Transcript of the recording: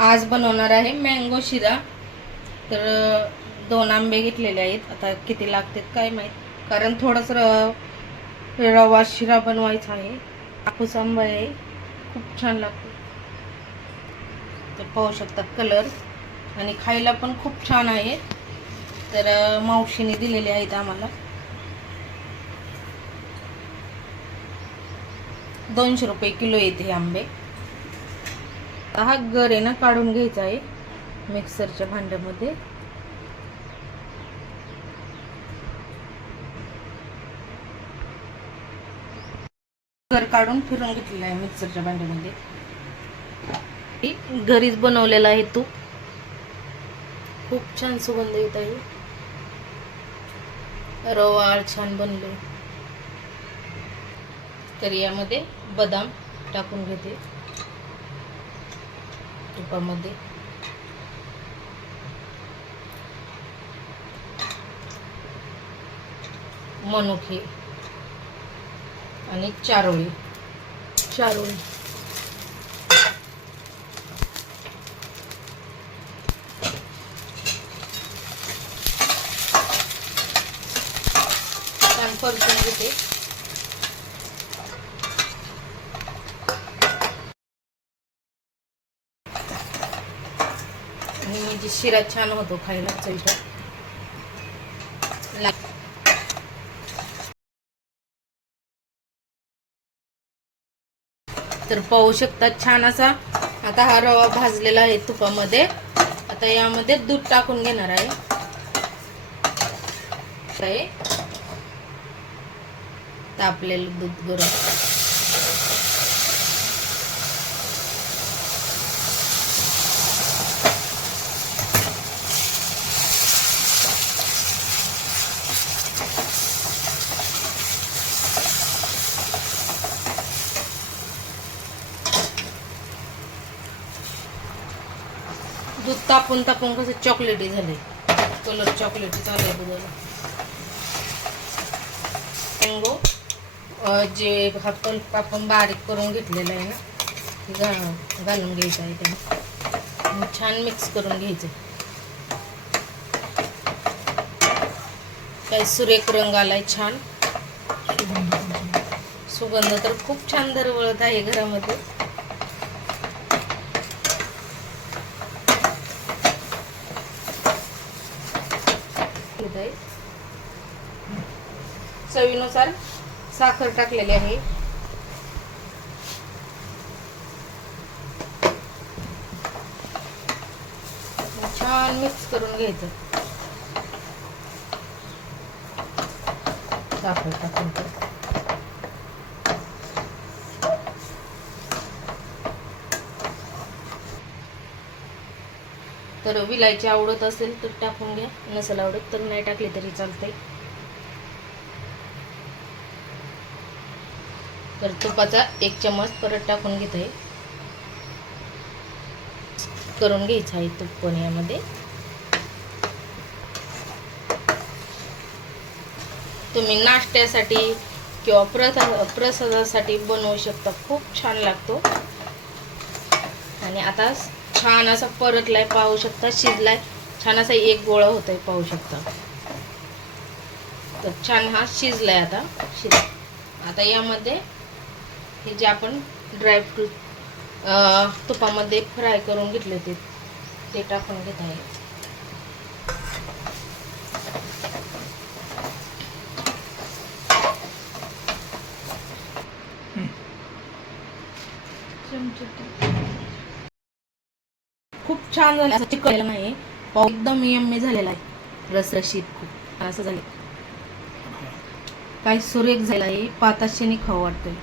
आज बनवणार आहे मँगो शिरा. तर दोन आंबे घेतलेले आहेत. आता किती लागतात काय माहीत. कारण थोडंसं र- रवा शिरा बनवायचा आहे. कापूस आंबा आहे. खूप छान लागतो. तर पाहू शकता कलर आणि खायला पण खूप छान आहे. तर मावशीने दिलेले आहेत आम्हाला. दोनशे रुपये किलो येते हे आंबे. हा गर आहे ना काढून घ्यायचा आहे मिक्सरच्या भांड्यामध्ये. गर काढून फिरून घेतलेला आहे मिक्सरच्या भांड्यामध्ये. घरीच बनवलेला आहे तूप खूप छान सुगंध येत आहे. रवाळ छान बनलो. तर यामध्ये बदाम टाकून घेते. तुपामध्ये मनुके आणि चारोळी. चारोळी. छान परतून घेते. आणि शिरा छान होतो खायला चलतो तर पाहू शकतात छान असा आता हा रवा भाजलेला आहे तुपामध्ये. आता यामध्ये दूध टाकून घेणार आहे. आहे. तापलेलं दूध गरम. दूध तापून तापून कसं चॉकलेटी झाले. कलर चॉकलेटी झाले बघायला जे आपण आपण बारीक करून घेतलेला आहे ना ते घा- घालून घ्यायचं आहे त्याने छान मिक्स करून घ्यायचं. काही सुरेख रंग आलाय छान. सुगंध तर खूप छान दरवळत आहे घरामध्ये घेत आहे चवीनुसार साखर टाकलेली आहे. छान मिक्स करून घ्यायचं. साखर टाकून तर विलायची आवडत असेल तर टाकून घ्या. नसेल आवडत तर नाही टाकली तरी चालतंय. तर तुपाचा एक चमच परत टाकून घेत. आहे करून घ्यायचं आहे तूप पण यामध्ये. तुम्ही नाश्त्यासाठी किंवा प्रथा प्रसादासाठी बनवू शकता. खूप छान लागतो. आणि आता छान असा परतलाय पाहू शकता शिजलाय. छान असा एक गोळा होतोय पाहू शकता. तर छान हा शिजलाय आता. शिज आता यामध्ये हे जे आपण ड्रायफ्रूट तुपामध्ये फ्राय करून घेतले ते ते टाकून घेत आहे. खूप छान झालं. असं चिकलेलं नाही पाव एकदम यम्मी झालेला आहे. रसरशीत खूप. असं झालं. काय सुरेख झाला आहे पाताशेने खाऊ वाटतंय.